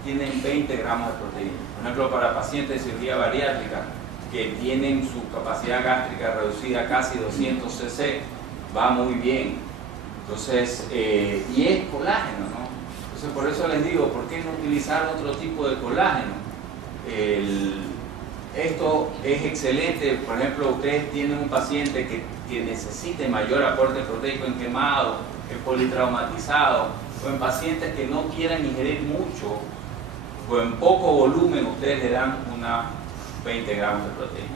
tienen 20 gramos de proteína. Por ejemplo, para pacientes de cirugía bariátrica que tienen su capacidad gástrica reducida a casi 200 cc, va muy bien. Entonces, y es colágeno, ¿no? Entonces, por eso les digo, ¿por qué no utilizar otro tipo de colágeno? Esto es excelente. Por ejemplo, ustedes tienen un paciente que necesite mayor aporte proteico en quemado, en politraumatizado, o en pacientes que no quieran ingerir mucho o en poco volumen, ustedes le dan unas 20 gramos de proteína.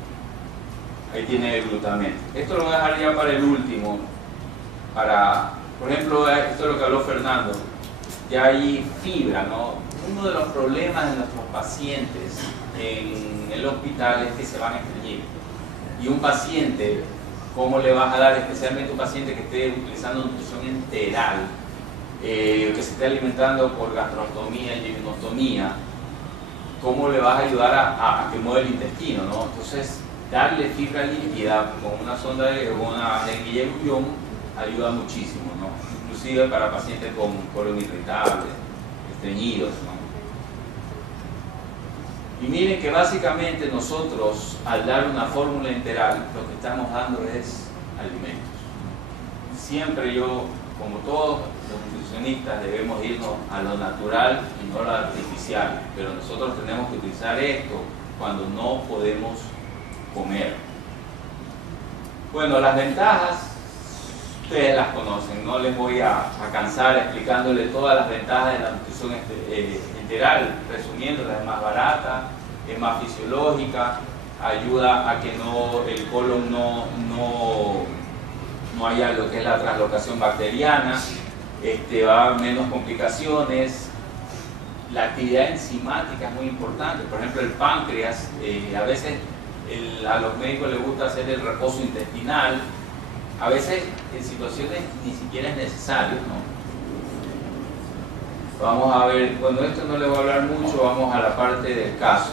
Ahí tiene el glutamato. Esto lo voy a dejar ya para el último. Por ejemplo, esto es lo que habló Fernando. Ya hay fibra, ¿no? Uno de los problemas de nuestros pacientes en el hospital es que se van a estreñir. Y un paciente, ¿cómo le vas a dar, especialmente un paciente que esté utilizando nutrición enteral, que se esté alimentando por gastrostomía y gimnostomía? ¿Cómo le vas a ayudar a que mueva el intestino, ¿no? Entonces, darle fibra líquida con una sonda de una jeringuilla de Guillain ayuda muchísimo, ¿no? Inclusive para pacientes con colon irritable, estreñidos, ¿no? Y miren que básicamente nosotros, al dar una fórmula enteral, lo que estamos dando es alimentos. Siempre yo, como todos los nutricionistas, debemos irnos a lo natural y no a lo artificial, pero nosotros tenemos que utilizar esto cuando no podemos comer. Bueno, las ventajas ustedes las conocen, no les voy a cansar explicándoles todas las ventajas de la nutrición enteral, resumiéndolas: es más barata, es más fisiológica, ayuda a que el colon no haya lo que es la translocación bacteriana, va a haber menos complicaciones. La actividad enzimática es muy importante. Por ejemplo, el páncreas, a veces a los médicos les gusta hacer el reposo intestinal. A veces en situaciones ni siquiera es necesario, ¿no? Vamos a ver, bueno, esto no les voy a hablar mucho, vamos a la parte del caso.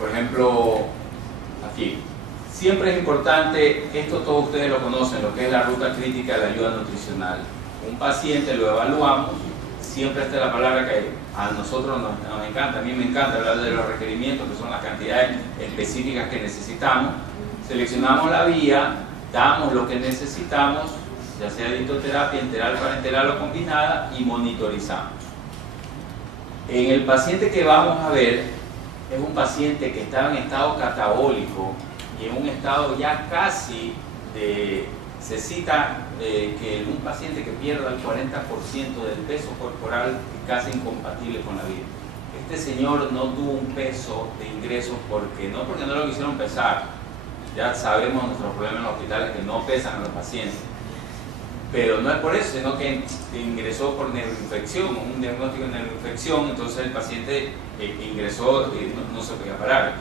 Por ejemplo, aquí. Siempre es importante, esto todos ustedes lo conocen, lo que es la ruta crítica de la ayuda nutricional. Un paciente lo evaluamos, siempre está la palabra que a nosotros nos encanta, a mí me encanta hablar de los requerimientos, que son las cantidades específicas que necesitamos. Seleccionamos la vía, damos lo que necesitamos, ya sea ditoterapia, enteral, parenteral o combinada, y monitorizamos. En el paciente que vamos a ver, es un paciente que estaba en estado catabólico y en un estado ya casi se cita que un paciente que pierda el 40% del peso corporal es casi incompatible con la vida. Este señor no tuvo un peso de ingresos porque no lo quisieron pesar. Ya sabemos nuestros problemas en los hospitales que no pesan a los pacientes. Pero no es por eso, sino que ingresó por neuroinfección, un diagnóstico de neuroinfección. Entonces el paciente ingresó, no se podía parar.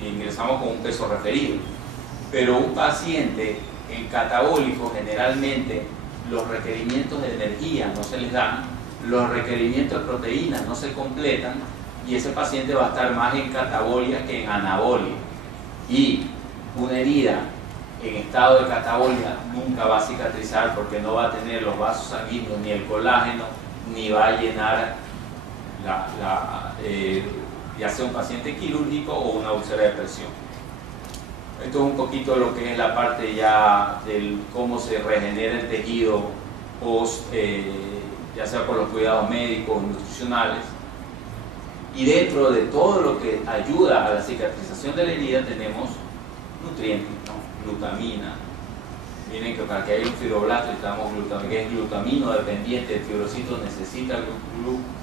Ingresamos con un peso referido. Pero un paciente en catabólico, generalmente los requerimientos de energía no se les dan, los requerimientos de proteínas no se completan, y ese paciente va a estar más en catabolia que en anabolia. Y una herida en estado de catabolia nunca va a cicatrizar porque no va a tener los vasos sanguíneos ni el colágeno, ni va a llenar ya sea un paciente quirúrgico o una úlcera de presión. Esto es un poquito lo que es la parte ya del cómo se regenera el tejido post, ya sea por los cuidados médicos, nutricionales. Y dentro de todo lo que ayuda a la cicatrización de la herida tenemos nutrientes, ¿no? Glutamina. Miren que para que haya un fibroblasto necesitamos glutamina, que es glutamino dependiente, el fibrocito necesita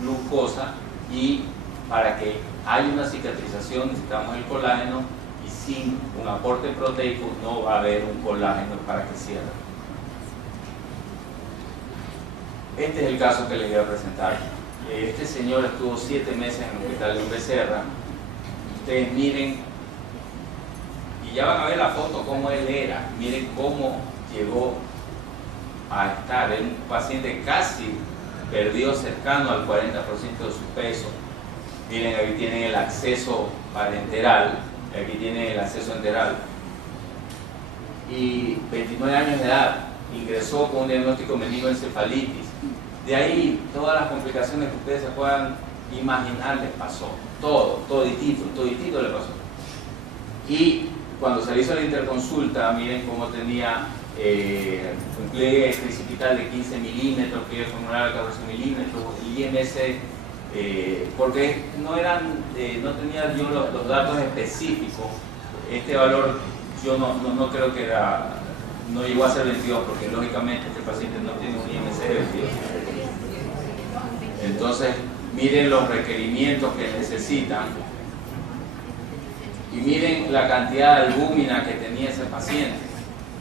glucosa, y para que haya una cicatrización necesitamos el colágeno, y sin un aporte proteico no va a haber un colágeno para que cierre. Este es el caso que les voy a presentar. Este señor estuvo 7 meses en el hospital de Becerra. Ustedes miren, y ya van a ver la foto cómo él era. Miren cómo llegó a estar. Era un paciente casi perdió cercano al 40% de su peso. Miren, aquí tienen el acceso parenteral, aquí tienen el acceso enteral. Y 29 años de edad, ingresó con un diagnóstico meningoencefalitis. De ahí, todas las complicaciones que ustedes se puedan imaginar les pasó. Toditito le pasó. Y cuando se le hizo la interconsulta, miren cómo tenía un pliegue tricipital de 15 milímetros, pliegue femoral de 14 milímetros, y IMS, porque no tenía yo los datos específicos. Este valor yo no creo que no llegó a ser 22, porque lógicamente este paciente no tiene un IMS de 22. Entonces, miren los requerimientos que necesitan y miren la cantidad de albúmina que tenía ese paciente.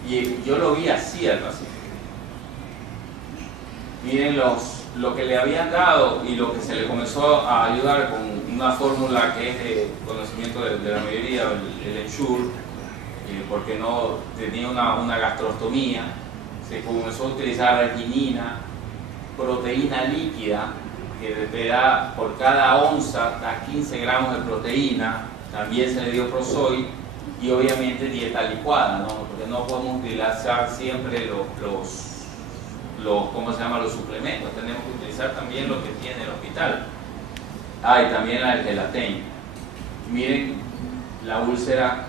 Y yo lo vi así al paciente. Miren lo que le habían dado y lo que se le comenzó a ayudar con una fórmula que es de conocimiento de la mayoría, el Ensure, porque no tenía una gastrostomía. Se comenzó a utilizar arginina, proteína líquida, que te da por cada onza da 15 gramos de proteína. También se le dio Prozoid, y obviamente dieta licuada, ¿no? Porque no podemos utilizar siempre los suplementos, tenemos que utilizar también lo que tiene el hospital. Y también la Gelatin. Miren la úlcera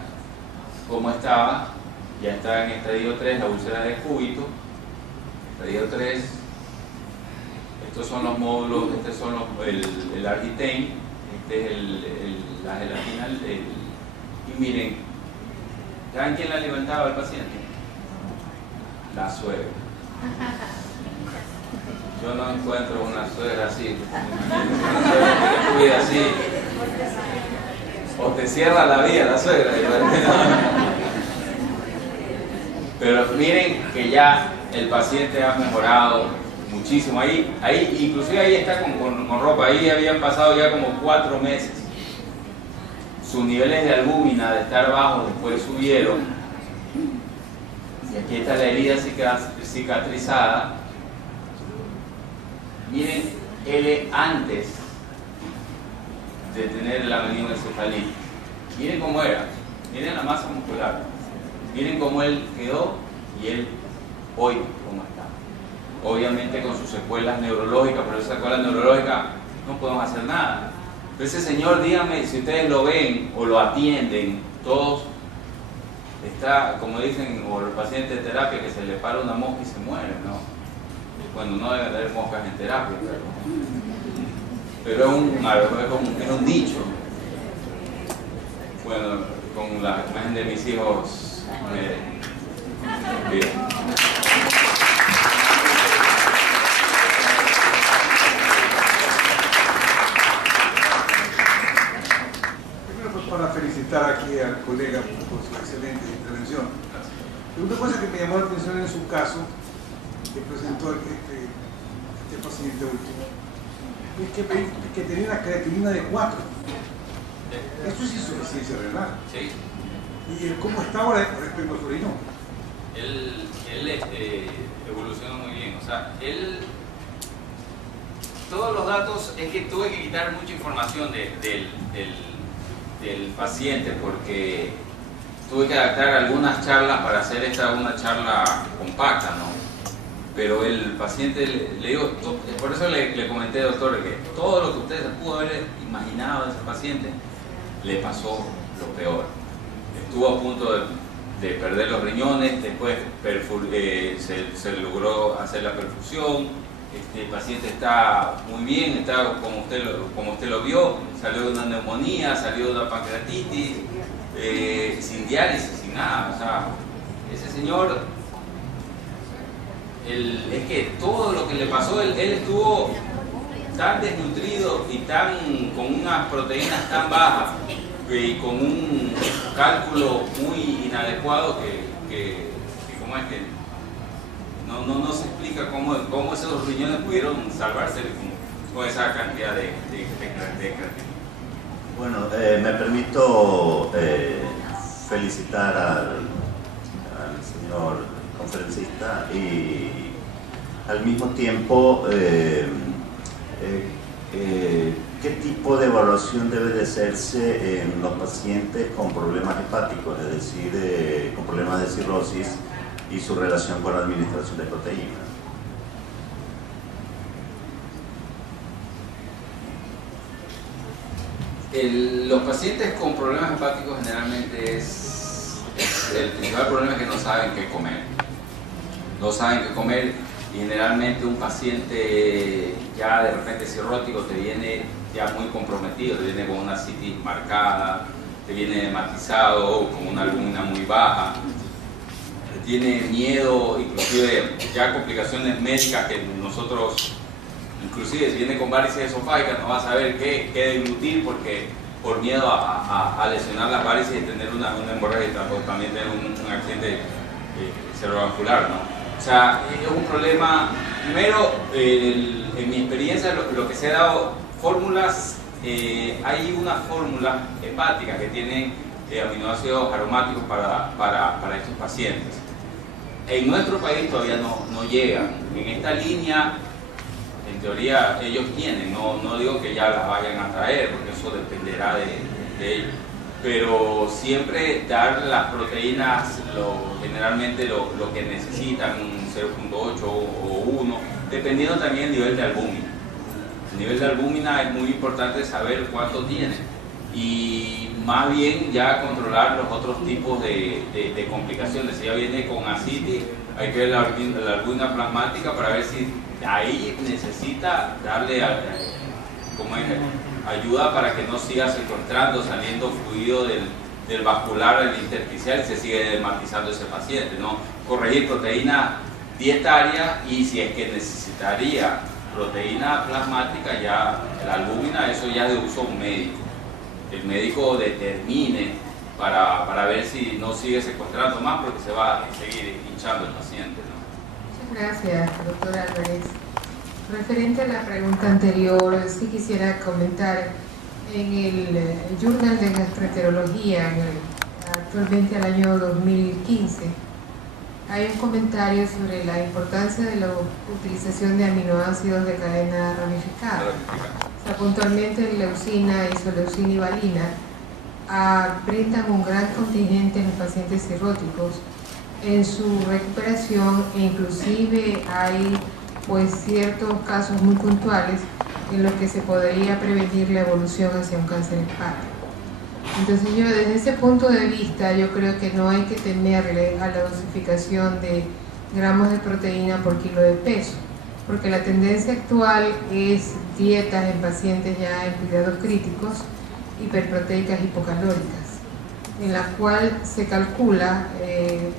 cómo estaba, ya está en estadio 3, la úlcera de cúbito, estadio 3. Estos son los módulos, este son el Argitain, este es la gelatina, y miren, ¿saben quién le alimentaba al paciente? La suegra. Yo no encuentro una suegra así, una suegra que te cuida así, o te cierra la vida la suegra. Pero miren que ya el paciente ha mejorado muchísimo. Ahí inclusive ahí está con ropa, ahí habían pasado ya como 4 meses. Sus niveles de albúmina de estar bajos después subieron. Y aquí está la herida cicatrizada. Miren él antes de tener la meningoencefalitis. Miren cómo era. Miren la masa muscular. Miren cómo él quedó y él hoy cómo está. Obviamente con sus secuelas neurológicas, pero esas secuelas neurológicas no podemos hacer nada. Pero ese señor, díganme si ustedes lo ven o lo atienden, todos está, como dicen, o el paciente de terapia que se le para una mosca y se muere, ¿no? Bueno, no deben haber moscas en terapia, pero es un dicho. Bueno, con la imagen de mis hijos bien. Para felicitar aquí al colega por su excelente intervención. Una cosa que me llamó la atención en su caso, que presentó este paciente último, es que tenía una creatinina de 4. Eso es insuficiencia renal. Sí. ¿Y cómo está ahora respecto a su riñón? Él evolucionó muy bien. O sea, todos los datos, es que tuve que quitar mucha información del paciente porque tuve que adaptar algunas charlas para hacer una charla compacta, ¿no? Pero el paciente, le digo, por eso le comenté, doctor, que todo lo que usted pudo haber imaginado de ese paciente le pasó lo peor. Estuvo a punto de perder los riñones, después se logró hacer la perfusión, el paciente está muy bien, está como usted lo vio, salió de una neumonía, salió de una pancreatitis, sin diálisis, sin nada. O sea, ese señor, es que todo lo que le pasó, él estuvo tan desnutrido y con unas proteínas tan bajas y con un cálculo muy inadecuado que ¿cómo es que? No se explica cómo esos riñones pudieron salvarse con esa cantidad de creatina. Bueno, me permito felicitar al señor conferencista y al mismo tiempo ¿qué tipo de evaluación debe de hacerse en los pacientes con problemas hepáticos, es decir, con problemas de cirrosis y su relación con la administración de proteínas? Los pacientes con problemas hepáticos generalmente el principal problema es que no saben qué comer. No saben qué comer y generalmente un paciente ya de repente cirrótico te viene ya muy comprometido, te viene con una citis marcada, te viene hematizado, con una albúmina muy baja, tiene miedo, inclusive ya complicaciones médicas que nosotros, inclusive si viene con varices esofágicas, no va a saber qué deglutir porque por miedo a lesionar las varices y tener una hemorragia o también tener un accidente cerebrovascular, ¿no? O sea, es un problema, primero, en mi experiencia, lo que se ha dado, fórmulas, hay una fórmula hepática que tiene aminoácidos aromáticos para estos pacientes. En nuestro país todavía no llegan. En esta línea, en teoría, ellos tienen, no digo que ya las vayan a traer, porque eso dependerá de ellos. Pero siempre dar las proteínas, generalmente lo que necesitan, un 0.8 o 1, dependiendo también del nivel de albúmina. El nivel de albúmina es muy importante saber cuánto tiene y más bien ya controlar los otros tipos de complicaciones. Si ya viene con ascitis, hay que ver la albúmina plasmática para ver si ahí necesita darle ayuda para que no siga secuestrando, saliendo fluido del vascular al intersticial y se sigue hematizando ese paciente, ¿no? Corregir proteína dietaria y si es que necesitaría proteína plasmática, ya la albúmina, eso ya es de uso médico. El médico determine para ver si no sigue secuestrando más porque se va a seguir hinchando el paciente, ¿no? Muchas gracias, doctor Álvarez. Referente a la pregunta anterior, sí quisiera comentar en el Journal de Gastroenterología, actualmente al año 2015, hay un comentario sobre la importancia de la utilización de aminoácidos de cadena ramificada. O sea, puntualmente leucina, isoleucina y valina brindan un gran contingente en los pacientes cirróticos en su recuperación e inclusive hay pues ciertos casos muy puntuales en los que se podría prevenir la evolución hacia un cáncer hepático. Entonces yo desde ese punto de vista yo creo que no hay que temerle a la dosificación de gramos de proteína por kilo de peso, porque la tendencia actual es dietas en pacientes ya en cuidados críticos, hiperproteicas hipocalóricas, en la cual se calcula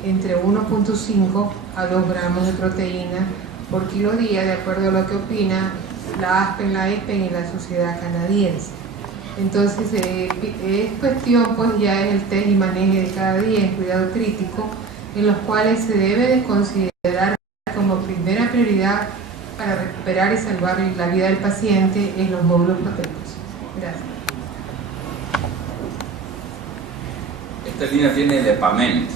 entre 1.5 a 2 gramos de proteína por kilo día, de acuerdo a lo que opina la ASPEN, la ESPEN y la Sociedad Canadiense. Entonces es cuestión, pues ya es el test y maneje de cada día en cuidado crítico, en los cuales se debe de considerar como primera prioridad para recuperar y salvar la vida del paciente en los módulos proteicos. Gracias. Esta línea tiene el Epament,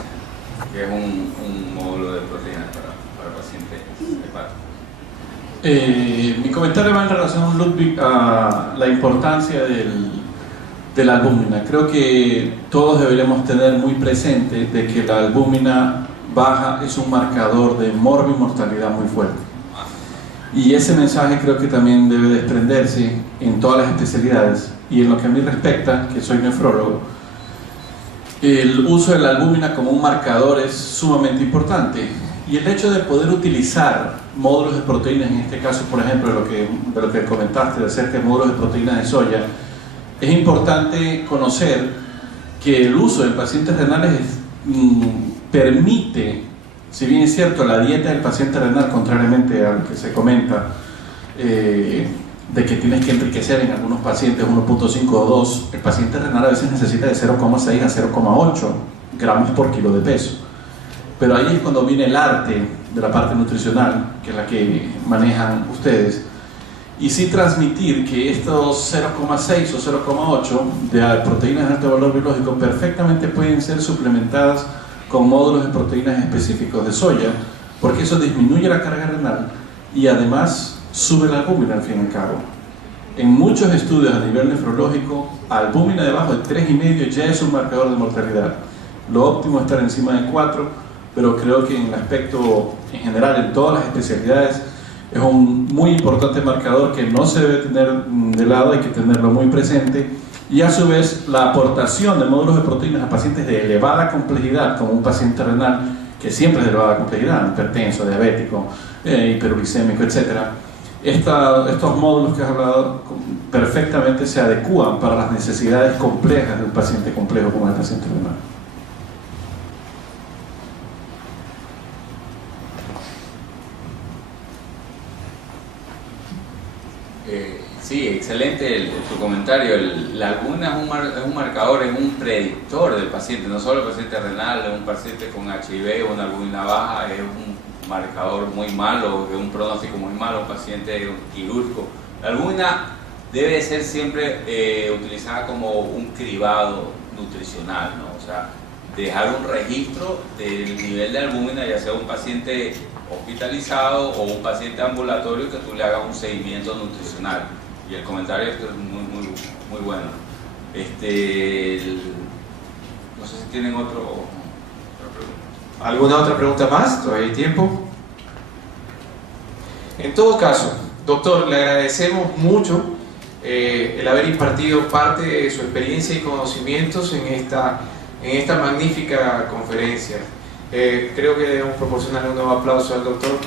que es un módulo de proteínas para pacientes hepáticos. Mi comentario va en relación, Ludwig, a la importancia de la albúmina. Creo que todos deberíamos tener muy presente de que la albúmina baja es un marcador de morbimortalidad muy fuerte. Y ese mensaje creo que también debe desprenderse en todas las especialidades. Y en lo que a mí respecta, que soy nefrólogo, el uso de la albúmina como un marcador es sumamente importante. Y el hecho de poder utilizar módulos de proteínas, en este caso, por ejemplo, de lo que comentaste acerca de módulos de proteínas de soya, es importante conocer que el uso en pacientes renales permite, si bien es cierto, la dieta del paciente renal, contrariamente a lo que se comenta, de que tienes que enriquecer en algunos pacientes 1.5 o 2, el paciente renal a veces necesita de 0,6 a 0,8 gramos por kilo de peso. Pero ahí es cuando viene el arte de la parte nutricional, que es la que manejan ustedes, y sí transmitir que estos 0,6 o 0,8 de proteínas de alto valor biológico perfectamente pueden ser suplementadas con módulos de proteínas específicos de soya, porque eso disminuye la carga renal y además sube la albúmina al fin y al cabo. En muchos estudios a nivel nefrológico, albúmina debajo de 3,5 ya es un marcador de mortalidad. Lo óptimo es estar encima de 4, pero creo que en el aspecto en general, en todas las especialidades, es un muy importante marcador que no se debe tener de lado, hay que tenerlo muy presente. Y a su vez, la aportación de módulos de proteínas a pacientes de elevada complejidad, como un paciente renal, que siempre es de elevada complejidad, hipertenso, diabético, hiperuricémico, etc. Estos módulos que has hablado perfectamente se adecúan para las necesidades complejas de un paciente complejo como el paciente renal. Sí, excelente tu comentario. La albúmina es un marcador, es un predictor del paciente, no solo el paciente renal, un paciente con HIV o una albúmina baja es un marcador muy malo, es un pronóstico muy malo, un paciente quirúrgico. La albúmina debe ser siempre utilizada como un cribado nutricional, ¿no? O sea, dejar un registro del nivel de albúmina, ya sea un paciente hospitalizado o un paciente ambulatorio, que tú le hagas un seguimiento nutricional. Y el comentario es muy bueno. No sé si tienen otra pregunta. ¿Alguna otra pregunta más? ¿Todavía hay tiempo? En todo caso, doctor, le agradecemos mucho el haber impartido parte de su experiencia y conocimientos en esta magnífica conferencia. Creo que debemos proporcionarle un nuevo aplauso al doctor.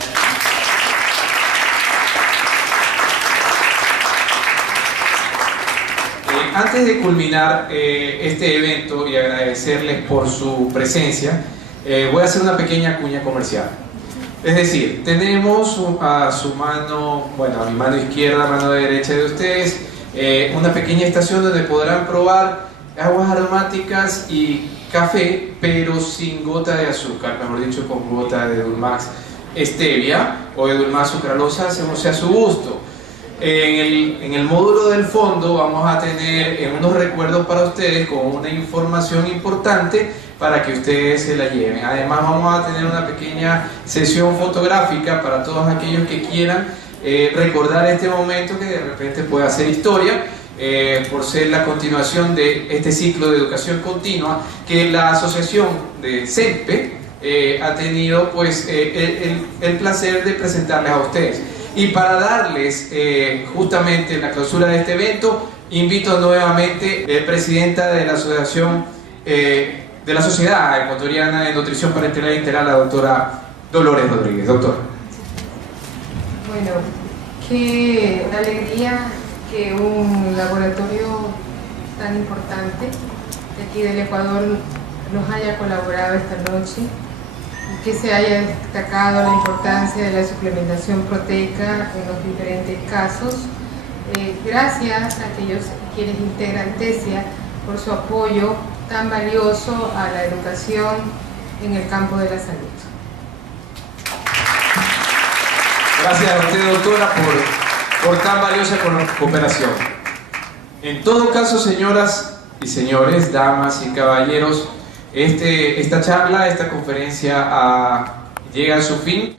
Antes de culminar este evento y agradecerles por su presencia, voy a hacer una pequeña cuña comercial. Es decir, tenemos a su mano, bueno, a mi mano izquierda, a mano derecha de ustedes, una pequeña estación donde podrán probar aguas aromáticas y café, pero sin gota de azúcar, mejor dicho, con gota de Edulmax Stevia o Edulmax Sucralosa, según sea su gusto. En el módulo del fondo vamos a tener unos recuerdos para ustedes con una información importante para que ustedes se la lleven. Además vamos a tener una pequeña sesión fotográfica para todos aquellos que quieran recordar este momento, que de repente puede hacer historia, por ser la continuación de este ciclo de educación continua que la asociación de CENPE ha tenido pues el placer de presentarles a ustedes. Y para darles justamente la clausura de este evento, invito nuevamente a la presidenta de la asociación de la Sociedad Ecuatoriana de Nutrición Parenteral Integral, la doctora Dolores Rodríguez. Doctor. Bueno, qué alegría que un laboratorio tan importante de aquí del Ecuador nos haya colaborado esta noche, y que se haya destacado la importancia de la suplementación proteica en los diferentes casos. Gracias a aquellos quienes integran TESIA por su apoyo tan valioso a la educación en el campo de la salud. Gracias a usted, doctora, por tan valiosa cooperación. En todo caso, señoras y señores, damas y caballeros, esta charla, esta conferencia llega a su fin.